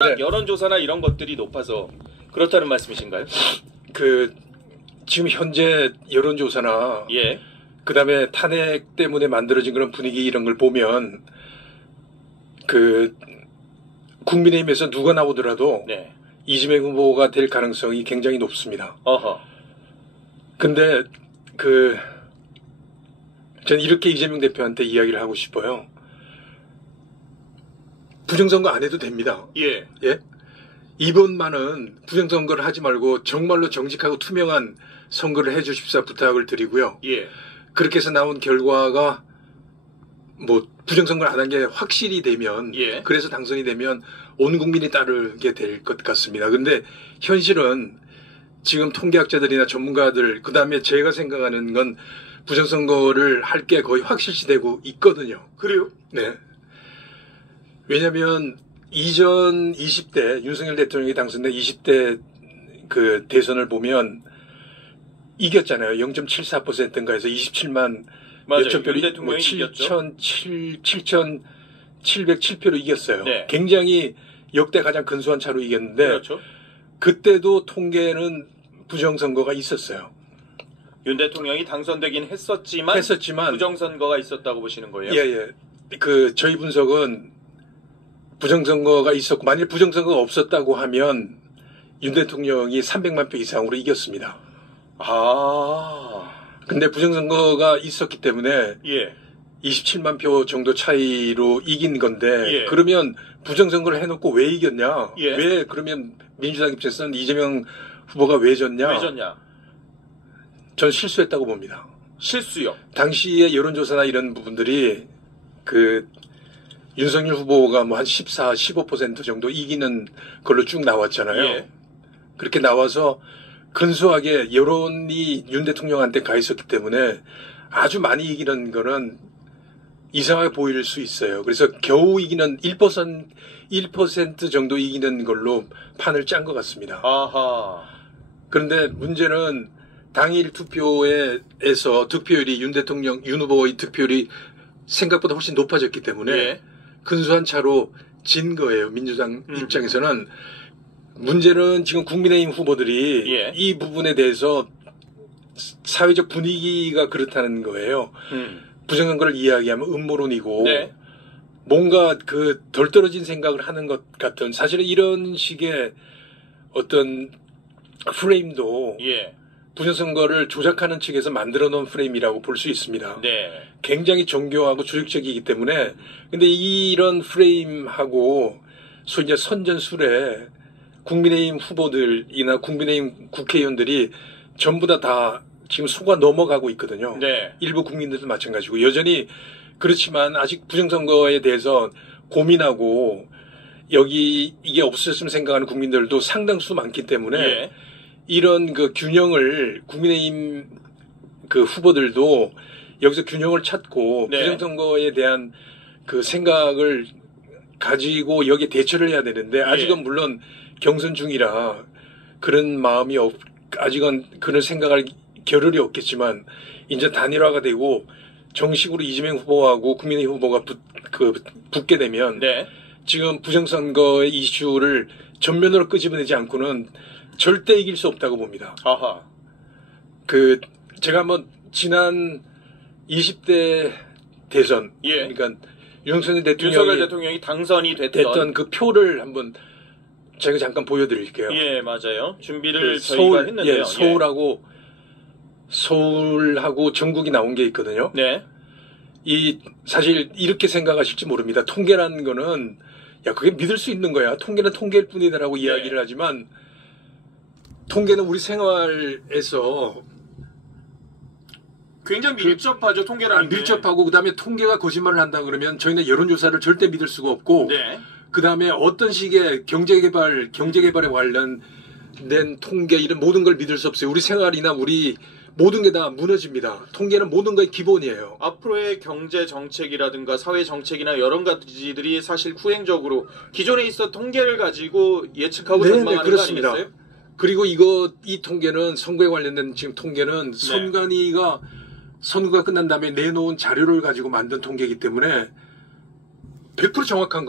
네. 여론조사나 이런 것들이 높아서 그렇다는 말씀이신가요? 지금 현재 여론조사나 예. 그다음에 탄핵 때문에 만들어진 그런 분위기 이런 걸 보면 국민의힘에서 누가 나오더라도 네. 이재명 후보가 될 가능성이 굉장히 높습니다. 어허. 근데 저는 이렇게 이재명 대표한테 이야기를 하고 싶어요. 부정선거 안 해도 됩니다. 예. 예? 이번만은 부정선거를 하지 말고 정말로 정직하고 투명한 선거를 해 주십사 부탁을 드리고요. 예. 그렇게 해서 나온 결과가 부정선거를 안 한 게 확실히 되면 예. 그래서 당선이 되면 온 국민이 따르게 될 것 같습니다. 근데 현실은 지금 통계학자들이나 전문가들 그다음에 제가 생각하는 건 부정선거를 할 게 거의 확실시되고 있거든요. 그래요? 네. 왜냐하면 이전 20대 윤석열 대통령이 당선된 20대 대선을 보면 이겼잖아요. 0.74%인가 해서 27만 몇천 표로 7,707표로 이겼어요. 네. 굉장히 역대 가장 근소한 차로 이겼는데 그렇죠. 그때도 통계는 부정선거가 있었어요. 윤 대통령이 당선되긴 했었지만 부정선거가 있었다고 보시는 거예요? 예. 저희 분석은 부정선거가 있었고 만일 부정선거가 없었다고 하면 윤 대통령이 300만 표 이상으로 이겼습니다. 근데 부정선거가 있었기 때문에 예. 27만 표 정도 차이로 이긴 건데 예. 그러면 부정선거를 해놓고 왜 이겼냐? 예. 왜 그러면 민주당 입장에서는 이재명 후보가 왜 졌냐? 전 실수했다고 봅니다. 실수요? 당시에 여론조사나 이런 부분들이 윤석열 후보가 한 14, 15% 정도 이기는 걸로 쭉 나왔잖아요. 예. 그렇게 나와서 근소하게 여론이 윤 대통령한테 가 있었기 때문에 아주 많이 이기는 거는 이상하게 보일 수 있어요. 그래서 겨우 이기는 1% 정도 이기는 걸로 판을 짠 것 같습니다. 아하. 그런데 문제는 당일 투표에서 득표율이 윤 후보의 득표율이 생각보다 훨씬 높아졌기 때문에 예. 근소한 차로 진 거예요. 민주당 입장에서는. 문제는 지금 국민의힘 후보들이 예. 이 부분에 대해서 사회적 분위기가 그렇다는 거예요. 부정선거를 이야기하면 음모론이고 네. 뭔가 덜 떨어진 생각을 하는 것 같은 사실은 이런 식의 어떤 프레임도 예. 부정선거를 조작하는 측에서 만들어 놓은 프레임이라고 볼 수 있습니다. 네. 굉장히 정교하고 조직적이기 때문에 근데 이런 프레임하고 소위 이제 선전술에 국민의힘 후보들이나 국민의힘 국회의원들이 전부 다 지금 속아 넘어가고 있거든요. 네. 일부 국민들도 마찬가지고 여전히 그렇지만 아직 부정선거에 대해서 고민하고 이게 없었으면 생각하는 국민들도 상당수 많기 때문에 예. 이런 균형을 국민의힘 후보들도 여기서 균형을 찾고 네. 부정선거에 대한 생각을 가지고 여기에 대처를 해야 되는데 아직은 물론 경선 중이라 그런 마음이 아직은 그런 생각할 겨를이 없겠지만 이제 단일화가 되고 정식으로 이재명 후보하고 국민의힘 후보가 붙게 되면 네. 지금 부정선거의 이슈를 전면으로 끄집어내지 않고는 절대 이길 수 없다고 봅니다. 아하. 제가 한번 지난 20대 대선 예. 그러니까 윤석열 대통령이 당선이 됐던 그 표를 한번 제가 잠깐 보여드릴게요. 예, 맞아요. 준비를 저희가 했는데요. 서울하고 전국이 나온 게 있거든요. 네. 사실 이렇게 생각하실지 모릅니다. 통계라는 거는 그게 믿을 수 있는 거야. 통계는 통계일 뿐이다라고 이야기를 하지만 통계는 우리 생활에서 굉장히 밀접하죠. 통계라는 게. 밀접하고 그다음에 통계가 거짓말을 한다 그러면 저희는 여론조사를 절대 믿을 수가 없고 네. 그다음에 어떤 식의 경제개발에 관련된 통계 이런 모든 걸 믿을 수 없어요. 우리 생활이나 우리 모든 게 다 무너집니다. 통계는 모든 거의 기본이에요. 앞으로의 경제 정책이라든가 사회 정책이나 여러 가지들이 사실 후행적으로 기존에 있었던 통계를 가지고 예측하고 전망하는 그렇습니다. 거 아니겠어요? 그리고 이 통계는 선거에 관련된 지금 통계는 선거가 끝난 다음에 내놓은 자료를 가지고 만든 통계이기 때문에 100% 정확한 겁니다.